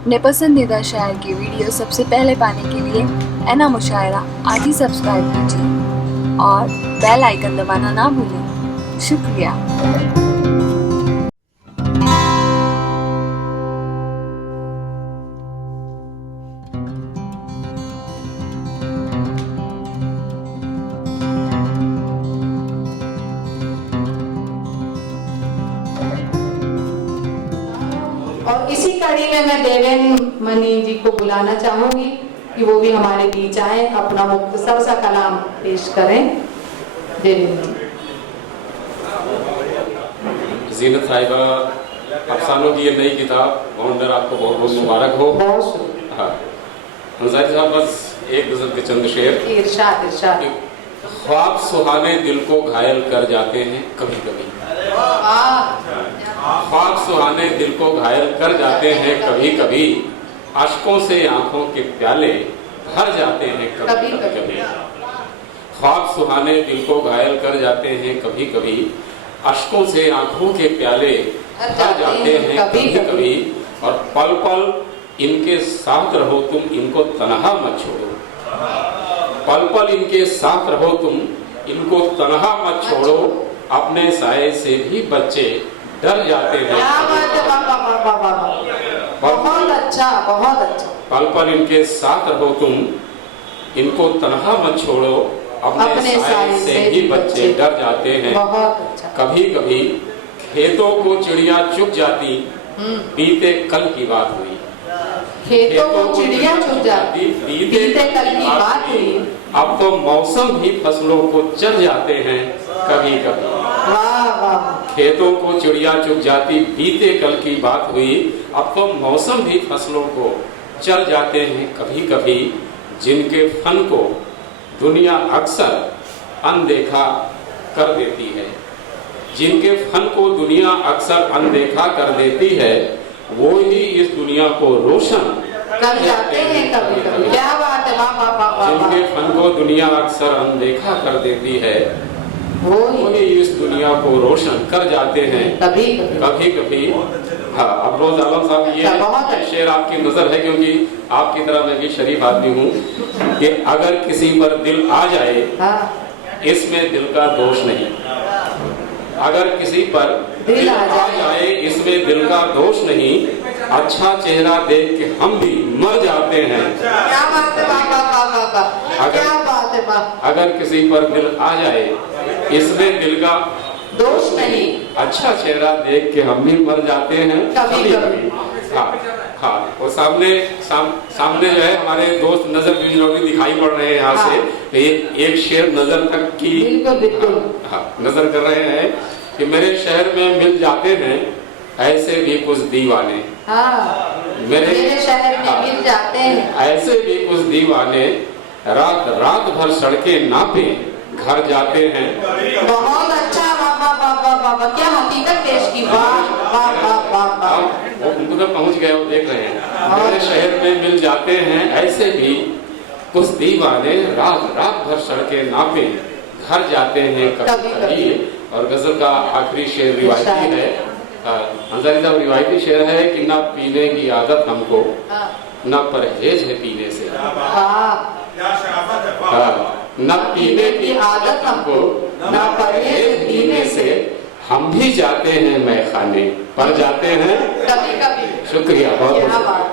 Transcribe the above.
अपने पसंदीदा शायर की वीडियो सबसे पहले पाने के लिए एना मुशायरा आज ही सब्सक्राइब कीजिए और बेल आइकन दबाना ना भूलें। शुक्रिया। और इसी कड़ी में मैं देवेंद्र मनी जी को बुलाना चाहूंगी कि वो भी हमारे बीच आए, अपना मुख्तसर सा कलाम पेश करें। देवेंद्र जी। ज़ीनत साहिबा, अफसानों की ये नई किताब फाउंडर, आपको बहुत बहुत मुबारक हो। बहुत हाँ, अंसारी साहब, बस एक गज़ल के चंद शेर। इरशाद इरशाद। ख्वाब सुहाने दिल को घायल कर जाते हैं कभी कभी। ख्वाब सुहाने दिल को घायल कर जाते हैं कभी कभी, अश्कों से आंखों के प्याले भर जाते हैं कभी कभी। ख्वाब सुहाने दिल को घायल कर जाते हैं कभी कभी, अश्कों से आंखों के प्याले भर जाते हैं कभी कभी। और पल पल इनके साथ रहो तुम, इनको तन्हा मत छोड़ो। पल पल इनके साथ रहो तुम, इनको तन्हा मत छोड़ो। अपने साये से भी बच्चे डर जाते हैं। बहुत अच्छा, बहुत अच्छा। पल पल इनके साथ रहो तुम, इनको तन्हा मत छोड़ो। अपने साये से भी बच्चे डर जाते हैं। बहुत अच्छा। कभी कभी खेतों को चिड़िया चुग जाती, बीते कल की बात हुई। खेतों को चिड़िया चुग जाती, बीते कल की बात हुई। अब तो मौसम भी फसलों को चढ़ जाते हैं कभी कभी। वाह वाह। खेतों को चिड़िया चुग जाती, बीते कल की बात हुई। अब तो मौसम भी फसलों को चढ़ जाते हैं कभी कभी। जिनके फन को दुनिया अक्सर अनदेखा कर देती है, जिनके फन को दुनिया अक्सर अनदेखा कर देती है, वो ही इस दुनिया को रोशन कर जाते हैं कभी कभी। क्या बात है, वाह वाह वाह। जिनके फन को दुनिया अक्सर अनदेखा कर देती है, वो ही इस दुनिया को रोशन कर जाते हैं कभी कभी कभी। हाँ, अफरोज आलम साहब, ये शेर आपकी नजर है, क्योंकि आपकी तरह मैं भी शरीफ आदमी हूँ, कि अगर किसी पर दिल आ जाए, इसमें दिल का दोष नहीं। अगर किसी पर दिल आ जाए, इसमें दिल का दोष नहीं। अच्छा चेहरा देख के हम भी मर जाते हैं। क्या बात है, वाह वाह वाह वाह। क्या बात है, वाह। अगर किसी पर दिल आ जाए, इसमें दिल का दोष नहीं। अच्छा चेहरा देख के हम भी मर जाते हैं कभी कभी। हाँ हाँ, और सामने जो है हमारे दोस्त नजर भी दिखाई पड़ रहे हैं यहाँ से। एक शेर नजर तक की हाँ, नजर कर रहे हैं कि मेरे शहर में मिल जाते हैं ऐसे भी कुछ दीवाने। मेरे शहर में मिल जाते हैं ऐसे भी कुछ दीवाने, रात रात भर सड़कें नापे घर जाते हैं। बहुत अच्छा, वाह वाह वाह वाह वाह। क्या हकीकत पेश की, वाह वाह वाह वाह। वो उनको तो पहुंच गए, वो देख रहे हैं। मेरे शहर में मिल जाते हैं ऐसे भी कुछ दीवाने, रात रात भर सड़कें नापे घर जाते हैं कभी कभी। और गजल का आखिरी शेर रिवायती है। अंसारी साहब, रिवायती शेर है कि ना पीने की आदत हमको, ना परहेज है पीने से। न पीने की आदत हमको, न परहेज पीने से। हम भी जाते हैं मैखाने पर जाते हैं कभी कभी। शुक्रिया, बहुत बहुत।